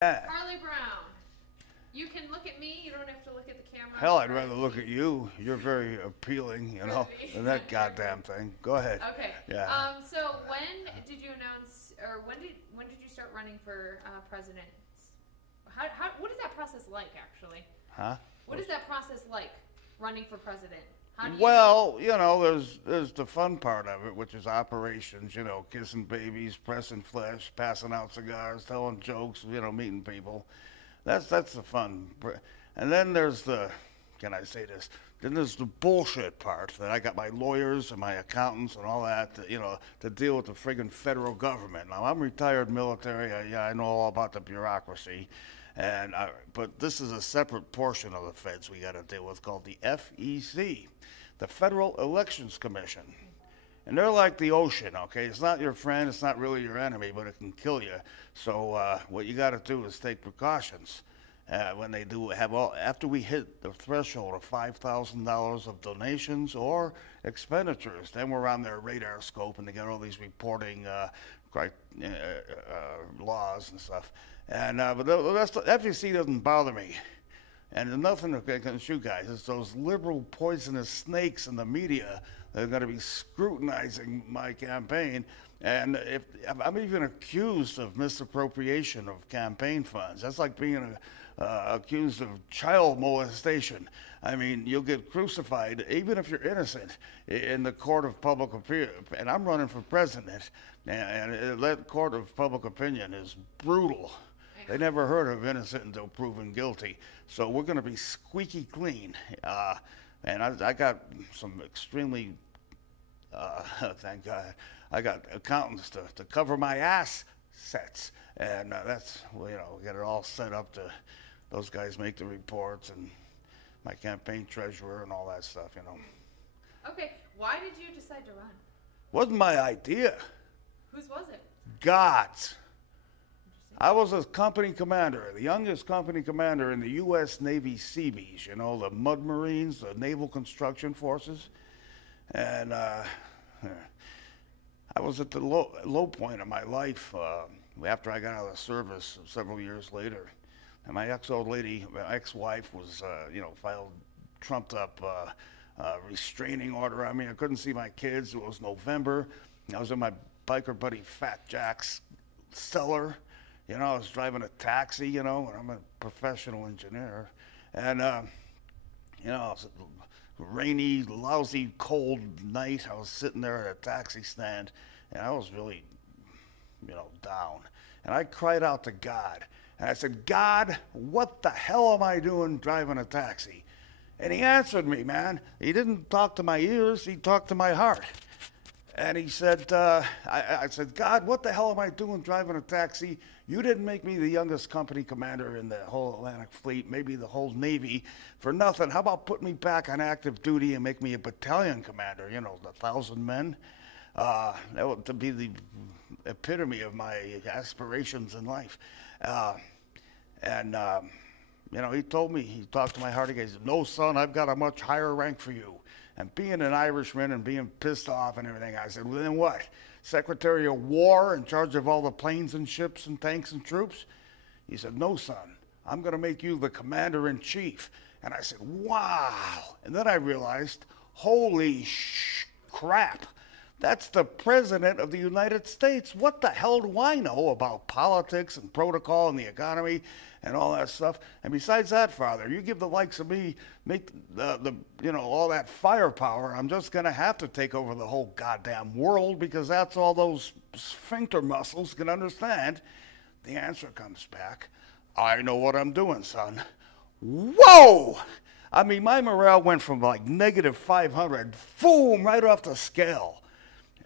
Yeah. Harley Brown. You can look at me. You don't have to look at the camera. Hell, I'd rather look at you. You're very appealing, Really? than that goddamn thing. Go ahead. Okay. Yeah. So when did you announce, or when did you start running for president? What is that process like, actually? Huh? What is that process like, running for president? How do you? Well, there's the fun part of it, which is operations. Kissing babies, pressing flesh, passing out cigars, telling jokes. Meeting people. That's the fun. And then there's the, can I say this? Then there's the bullshit part that I got my lawyers and my accountants and all that, to deal with the friggin' federal government. Now, I'm retired military. I know all about the bureaucracy. But this is a separate portion of the feds we got to deal with called the FEC, the Federal Elections Commission. And they're like the ocean, okay? It's not your friend, it's not really your enemy, but it can kill you. So what you got to do is take precautions. When they do after we hit the threshold of $5,000 of donations or expenditures, then we're on their radar scope, and they got all these reporting laws and stuff. But the FEC doesn't bother me. And there's nothing against you guys. It's those liberal poisonous snakes in the media that are going to be scrutinizing my campaign. And if I'm even accused of misappropriation of campaign funds, that's like being accused of child molestation. I mean, you'll get crucified, even if you're innocent, in the court of public opinion. And I'm running for president, and that court of public opinion is brutal. They never heard of innocent until proven guilty. So we're going to be squeaky clean. And I got some extremely, thank God, I got accountants to cover my assets. And that's, we got it all set up to, those guys make the reports, and my campaign treasurer and all that stuff, Okay. Why did you decide to run? Wasn't my idea. Whose was it? God's. I was a company commander, the youngest company commander in the U.S. Navy Seabees, the Mud Marines, the Naval Construction Forces. And I was at the low point of my life after I got out of the service several years later. And my ex-wife was, filed trumped up restraining order on me. I couldn't see my kids. It was November. I was in my biker buddy Fat Jack's cellar. I was driving a taxi, and I'm a professional engineer. And, it was a rainy, lousy, cold night. I was sitting there at a taxi stand, and I was really, down. And I cried out to God. And I said, God, what the hell am I doing driving a taxi? And he answered me, man. He didn't talk to my ears. He talked to my heart. And he said, I said, God, what the hell am I doing driving a taxi? You didn't make me the youngest company commander in the whole Atlantic Fleet, maybe the whole Navy, for nothing. How about putting me back on active duty and make me a battalion commander, the 1,000 men? That would be the epitome of my aspirations in life. He told me, he talked to my heart again. He said, no, son, I've got a much higher rank for you. And being an Irishman and being pissed off and everything, I said, well, then what? Secretary of War in charge of all the planes and ships and tanks and troops? He said, no, son, I'm going to make you the commander-in-chief. And I said, wow. And then I realized, holy crap. That's the president of the United States. What the hell do I know about politics and protocol and the economy and all that stuff? And besides that, Father, you give the likes of me, make all that firepower, I'm just going to have to take over the whole goddamn world, because that's all those sphincter muscles can understand. The answer comes back, I know what I'm doing, son. Whoa! I mean, my morale went from like negative 500, boom, right off the scale.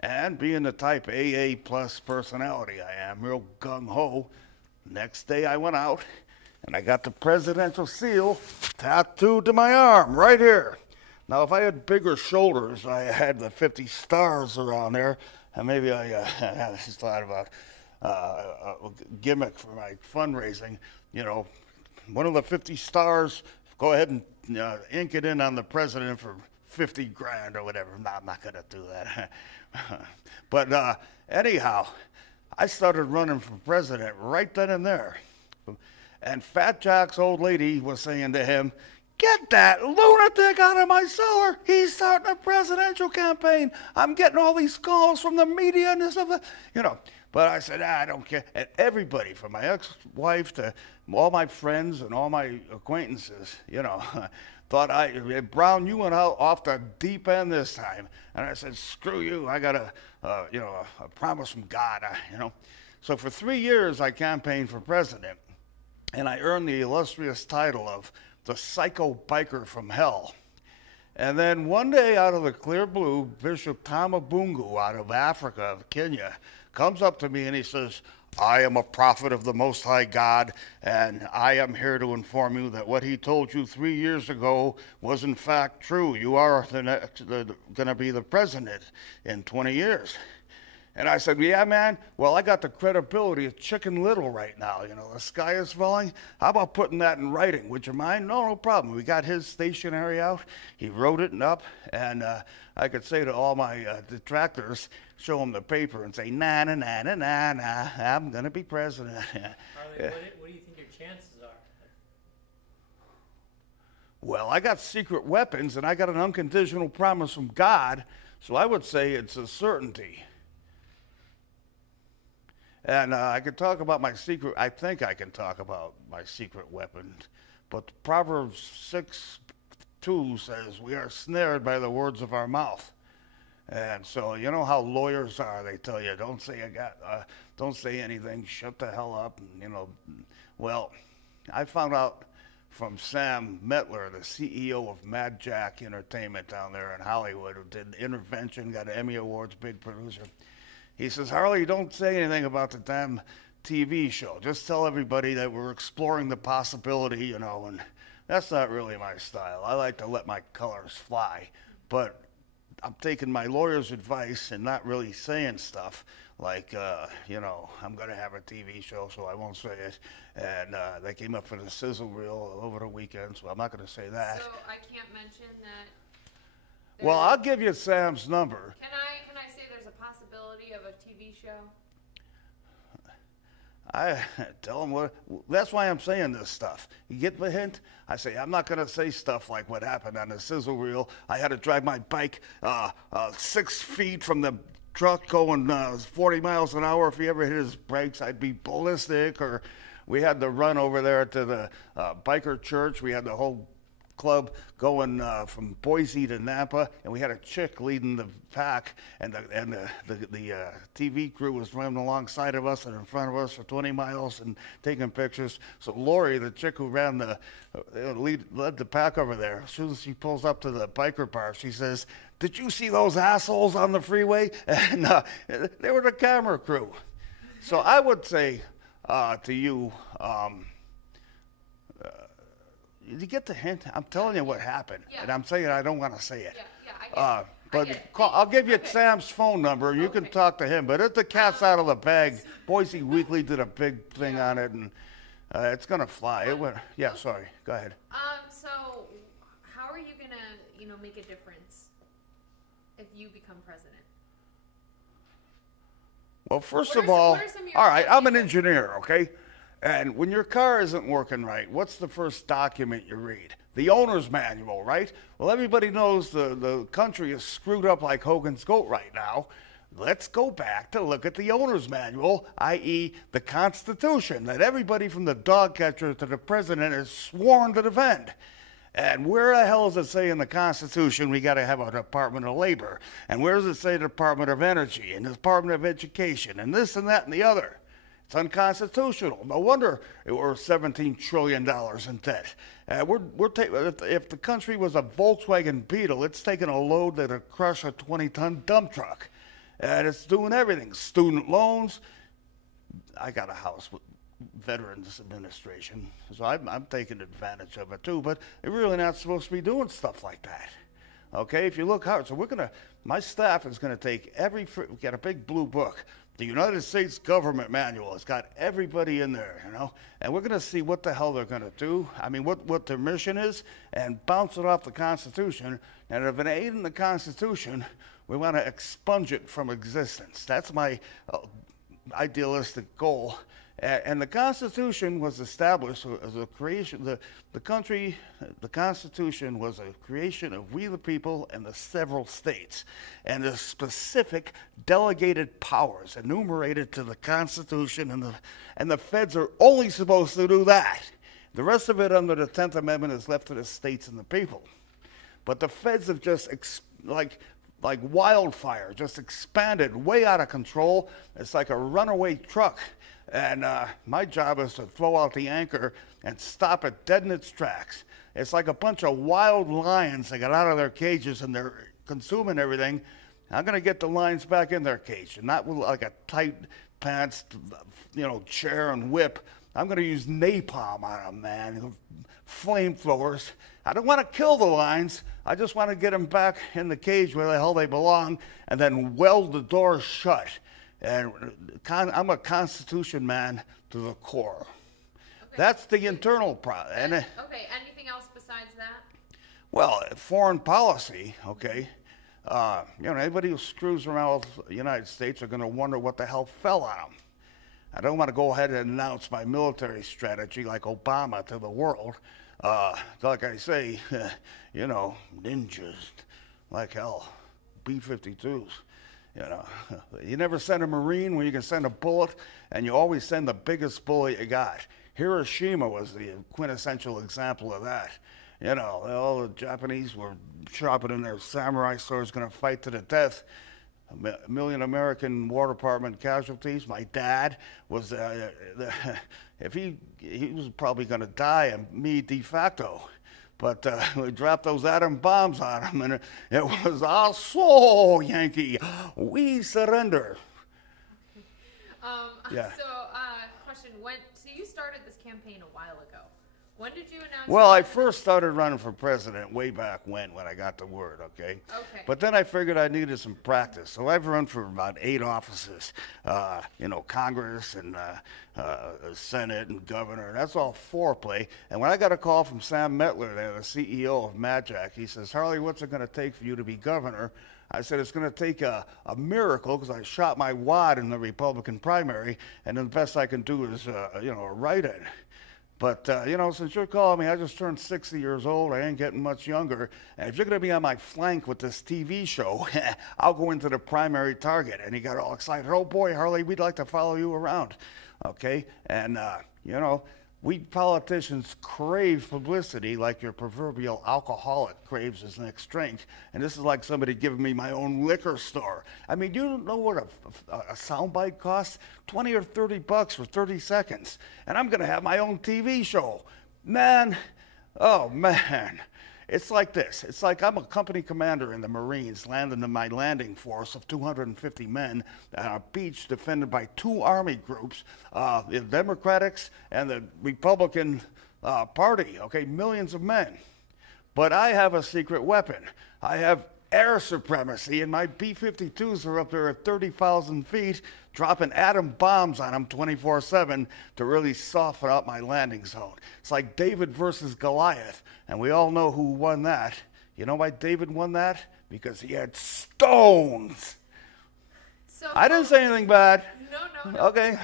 And being the type AA plus personality I am, real gung-ho, next day I went out and I got the presidential seal tattooed to my arm right here. Now, if I had bigger shoulders, I had the 50 stars around there, and maybe I just thought about a gimmick for my fundraising. One of the 50 stars, go ahead and ink it in on the president for 50 grand or whatever. No, I'm not going to do that. But anyhow, I started running for president right then and there. And Fat Jack's old lady was saying to him, "Get that lunatic out of my cellar. He's starting a presidential campaign. I'm getting all these calls from the media and this stuff." You know, but I said, I don't care. And everybody, from my ex-wife to all my friends and all my acquaintances, you know, thought Brown, you went out off the deep end this time. And I said, screw you. I got a promise from God, you know. So for 3 years, I campaigned for president, and I earned the illustrious title of the psycho biker from hell. And then one day, out of the clear blue, Bishop Tamabungu out of Africa, of Kenya, comes up to me and he says, "I am a prophet of the Most High God, and I am here to inform you that what he told you 3 years ago was in fact true. You are going to be the president in 20 years. And I said, "Yeah, man, well, I got the credibility of Chicken Little right now. You know, the sky is falling. How about putting that in writing? Would you mind?" No problem. We got his stationery out. He wrote it up, and I could say to all my detractors, show them the paper and say, "Nah, nah, nah, nah, nah, nah, I'm going to be president." Harley, what do you think your chances are? Well, I got secret weapons, and I got an unconditional promise from God, so I would say it's a certainty. And I can talk about my secret, I think I can talk about my secret weapon. But Proverbs 6:2 says, "We are snared by the words of our mouth." And so, you know how lawyers are. They tell you, don't say anything, shut the hell up. And, you know, well, I found out from Sam Metler, the CEO of Mad Jack Entertainment down there in Hollywood, who did Intervention, got Emmy Awards, big producer. He says, "Harley, don't say anything about the damn TV show. Just tell everybody that we're exploring the possibility, you know," and that's not really my style. I like to let my colors fly, but I'm taking my lawyer's advice and not really saying stuff like, you know, I'm going to have a TV show, so I won't say it. And they came up for the sizzle reel over the weekend, so I'm not going to say that. So I can't mention that. Well, I'll give you Sam's number. Can I say there's a possibility of a TV show? I tell them what. That's why I'm saying this stuff. You get the hint? I say, I'm not going to say stuff like what happened on the sizzle reel. I had to drive my bike 6 feet from the truck going 40 miles an hour. If he ever hit his brakes, I'd be ballistic. Or we had to run over there to the biker church. We had the whole club going from Boise to Napa, and we had a chick leading the pack, and the TV crew was running alongside of us and in front of us for 20 miles and taking pictures. So Lori, the chick who ran led the pack over there, as soon as she pulls up to the biker bar, she says, "Did you see those assholes on the freeway?" And they were the camera crew. So I would say to you, you get the hint? I'm telling you what happened, and I'm saying I don't want to say it. Yeah, I get it. But I'll give you Sam's phone number. You can talk to him. But it's the cat's out of the bag. Boise Weekly did a big thing on it, and it's gonna fly. Sorry. Go ahead. So how are you gonna, make a difference if you become president? Well, first of all, all right, I'm an engineer, okay? And when your car isn't working right, what's the first document you read? The owner's manual, right? Well, everybody knows the country is screwed up like Hogan's goat right now. Let's go back to look at the owner's manual, i.e. the Constitution, that everybody from the dog catcher to the president is sworn to defend. And where the hell does it say in the Constitution we got to have a Department of Labor? And where does it say Department of Energy and the Department of Education and this and that and the other? It's unconstitutional. No wonder we're $17 trillion in debt. If the country was a Volkswagen Beetle, it's taking a load that'd crush a 20-ton dump truck. And it's doing everything. Student loans. I got a house with Veterans Administration, so I'm taking advantage of it too, but they're really not supposed to be doing stuff like that. Okay, if you look hard, so my staff is going to take we got a big blue book, the United States Government Manual. It's got everybody in there, and we're going to see what the hell they're going to do. I mean, what their mission is, and bounce it off the Constitution. And if it ain't in the Constitution, we want to expunge it from existence. That's my idealistic goal. And the Constitution was established as a creation, the country, the Constitution was a creation of we the people and the several states. And the specific delegated powers enumerated to the Constitution, and the feds are only supposed to do that. The rest of it under the 10th Amendment is left to the states and the people. But the feds have just, like wildfire, just expanded way out of control. It's like a runaway truck. And my job is to throw out the anchor and stop it dead in its tracks. It's like a bunch of wild lions that got out of their cages and they're consuming everything. I'm going to get the lions back in their cage, and not with like a tight pants, chair and whip. I'm going to use napalm on them, man, flamethrowers. I don't want to kill the lions. I just want to get them back in the cage where the hell they belong and then weld the doors shut. And I'm a Constitution man to the core. Okay. That's the internal process. Okay, anything else besides that? Well, foreign policy, okay. Anybody who screws around with the United States are going to wonder what the hell fell on them. I don't want to go ahead and announce my military strategy like Obama to the world. Like I say, ninjas, like hell, B-52s. You never send a Marine when you can send a bullet, and you always send the biggest bullet you got. Hiroshima was the quintessential example of that. All the Japanese were sharpening their samurai swords, going to fight to the death. A million American War Department casualties. My dad was, if he was probably going to die, and me de facto. But we dropped those atom bombs on him, and it was, so Yankee, we surrender. Yeah. So, question, so you started this campaign a while ago. When did you announce? Well, I first started running for president way back when I got the word, okay? Okay. But then I figured I needed some practice. So I've run for about 8 offices, Congress and Senate and governor. That's all foreplay. And when I got a call from Sam Metler, there, the CEO of Madjack, he says, Harley, what's it going to take for you to be governor? I said, it's going to take a miracle because I shot my wad in the Republican primary, and then the best I can do is, a write-in. But, since you're calling me, I just turned 60 years old. I ain't getting much younger. And if you're going to be on my flank with this TV show, I'll go into the primary target. And he got all excited. Oh, boy, Harley, we'd like to follow you around. Okay? And, we politicians crave publicity like your proverbial alcoholic craves his next drink. And this is like somebody giving me my own liquor store. I mean, you don't know what a soundbite costs? $20 or $30 for 30 seconds. And I'm going to have my own TV show. Man, oh, man. It's like this. It's like I'm a company commander in the Marines, landing in my landing force of 250 men on a beach defended by 2 army groups, the Democrats and the Republican Party, okay, millions of men. But I have a secret weapon. I have air supremacy, and my B-52s are up there at 30,000 feet, dropping atom bombs on them 24/7 to really soften up my landing zone. It's like David versus Goliath, and we all know who won that. You know why David won that? Because he had stones. So I didn't say anything bad. No. Okay.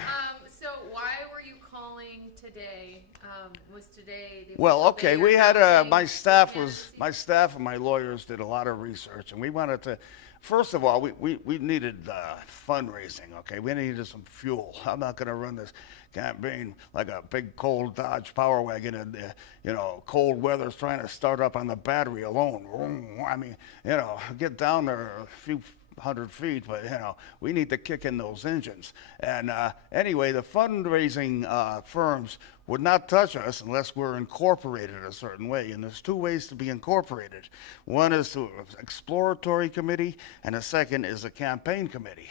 So why were you calling today? Was today the Well, okay, we had my staff candidacy? and my lawyers did a lot of research, and we wanted to. First of all, we needed fundraising, okay? We needed some fuel. I'm not going to run this campaign like a big cold Dodge Power Wagon in, cold weather's trying to start up on the battery alone. I mean, get down there a few 100 feet, but we need to kick in those engines. And anyway, the fundraising firms would not touch us unless we're incorporated a certain way. And there's 2 ways to be incorporated. One is to an exploratory committee, and the second is a campaign committee.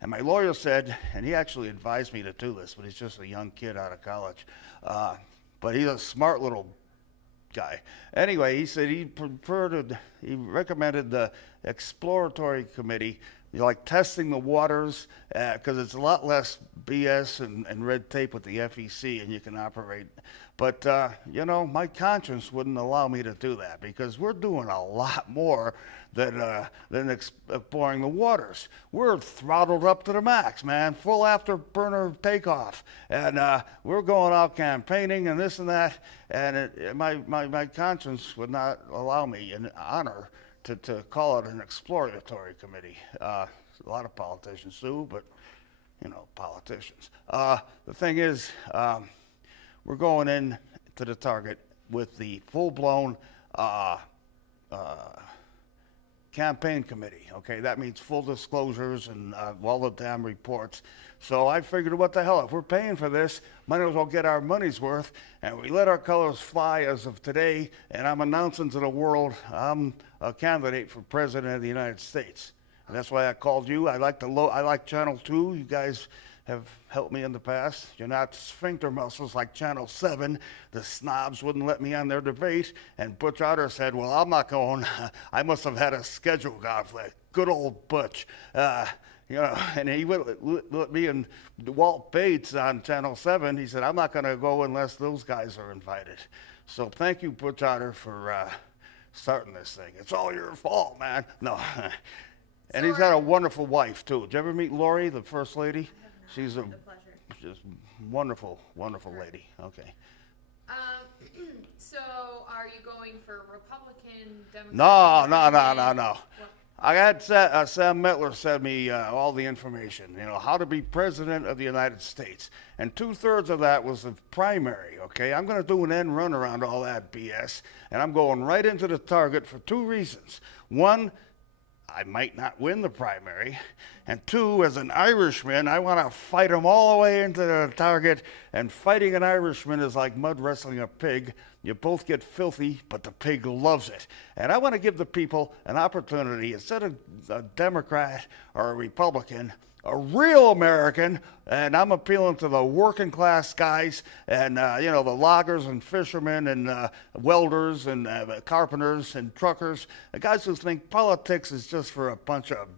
And my lawyer said, and he actually advised me to do this, but he's just a young kid out of college. But he's a smart little guy. Anyway, he said he recommended the exploratory committee you're like testing the waters because it's a lot less BS and red tape with the FEC, and you can operate. But you know, my conscience wouldn't allow me to do that because we're doing a lot more than exploring the waters. We're throttled up to the max, man, full afterburner takeoff, and we're going out campaigning and this and that, and my conscience would not allow me in honor to call it an exploratory committee. A lot of politicians do, but you know, politicians. The thing is, we're going in to the target with the full-blown campaign committee. Okay, that means full disclosures and all the damn reports. So I figured, what the hell, if we're paying for this, might as well get our money's worth, and we let our colors fly as of today, and I'm announcing to the world I'm a candidate for president of the United States. And that's why I called you. I like Channel 2. You guys have helped me in the past. You're not sphincter muscles like Channel 7. The snobs wouldn't let me on their debate. And Butch Otter said, well, I'm not going. I must have had a schedule conflict. Good old Butch. You know, and he would let me and Walt Bates on Channel 7. He said, I'm not going to go unless those guys are invited. So thank you, Butch Otter, for starting this thing. It's all your fault, man. No. And he's got a wonderful wife, too. Did you ever meet Lori, the First Lady? She's a just wonderful, wonderful lady. Okay. So are you going for Republican, Democrat? No. What? I had Sam Metler send me all the information, you know, how to be president of the United States. And 2/3 of that was the primary, okay? I'm going to do an end run around all that BS, and I'm going right into the target for 2 reasons. One, I might not win the primary. And 2, as an Irishman, I want to fight him all the way into the target. And fighting an Irishman is like mud wrestling a pig. You both get filthy, but the pig loves it. And I want to give the people an opportunity, instead of a Democrat or a Republican, a real American, and I'm appealing to the working class guys and, you know, the loggers and fishermen and welders and carpenters and truckers, the guys who think politics is just for a bunch of...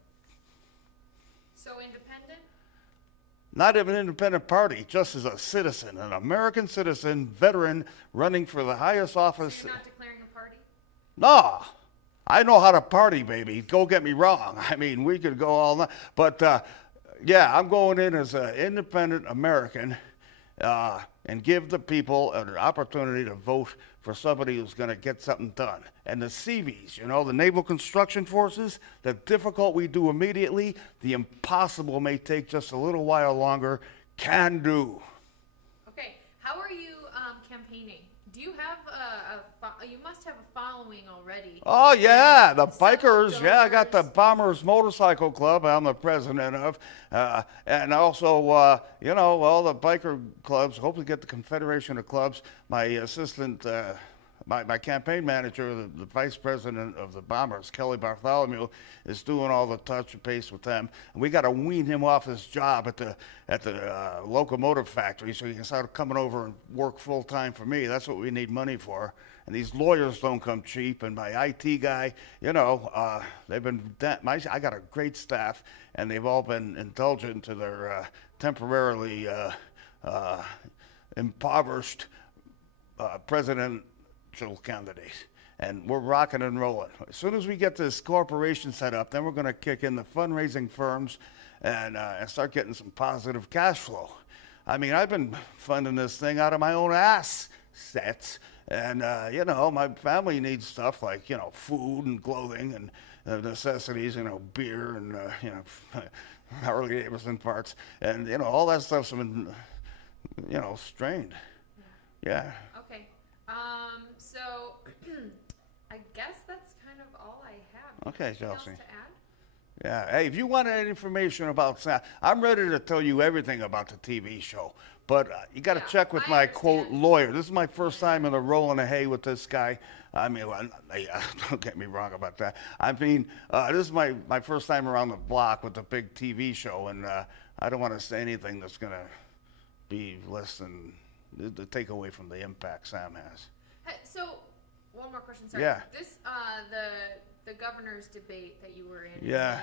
So independent? Not even an independent party, just as a citizen, an American citizen, veteran, running for the highest office. So you're not declaring a party? No. I know how to party, baby. Don't get me wrong. I mean, we could go all night. But, yeah, I'm going in as an independent American and give the people an opportunity to vote for somebody who's going to get something done. And the CVs, you know, the Naval Construction Forces, the difficult we do immediately, the impossible may take just a little while longer, can do. Okay, how are you campaigning? Do you have you must have a following already. Oh, yeah, the Some bikers. Yeah, I got the donors. Bombers Motorcycle Club I'm the president of. And also, you know, all the biker clubs, hopefully get the Confederation of Clubs. My assistant, my campaign manager, the vice president of the Bombers, Kelly Bartholomew, is doing all the touch and base with them. And we got to wean him off his job at the locomotive factory so he can start coming over and work full time for me. That's what we need money for. And these lawyers don't come cheap. And my IT guy, you know, they've been, I got a great staff, and they've all been indulgent to their temporarily impoverished presidential candidate. And we're rocking and rolling. As soon as we get this corporation set up, then we're going to kick in the fundraising firms and start getting some positive cash flow. I mean, I've been funding this thing out of my own assets. And, you know, my family needs stuff like, you know, food and clothing and necessities, you know, beer and, you know, Harley Davidson parts. And, you know, all that stuff's been, you know, strained. Yeah. Okay. So I guess that's kind of all I have. Okay, Anything else Chelsea. to add? Yeah. Hey, if you want any information about Sam, I'm ready to tell you everything about the TV show. But you got to Yeah, check with I my, understand. quote, lawyer. This is my first time in the roll in the hay with this guy. I mean, don't get me wrong about that. I mean, this is my first time around the block with a big TV show, and I don't want to say anything that's going to be less than the take away from the impact Sam has. Hey, so one more question. Sorry. Yeah. This the governor's debate that you were in. Yeah.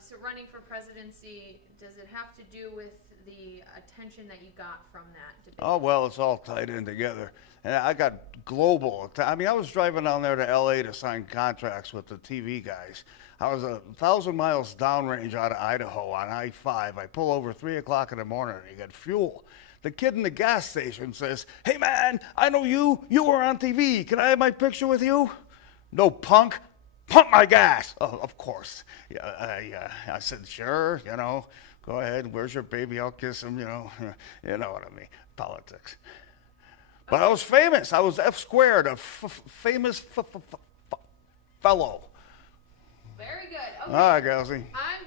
So running for presidency, does it have to do with the attention that you got from that debate? Oh, well, it's all tied in together. And I got global. I mean, I was driving down there to LA to sign contracts with the TV guys. I was 1,000 miles downrange out of Idaho on I-5. I pull over 3 o'clock in the morning and you got fuel. The kid in the gas station says, "Hey man, I know you. You were on TV. Can I have my picture with you?" "No, punk. Pump my gas." "Oh, of course." Yeah, I said, "Sure, you know, go ahead. Where's your baby? I'll kiss him, you know." You know what I mean. Politics. But I was famous. I was F squared, a famous fellow. Very good. Okay. All right, Gelsey. I'm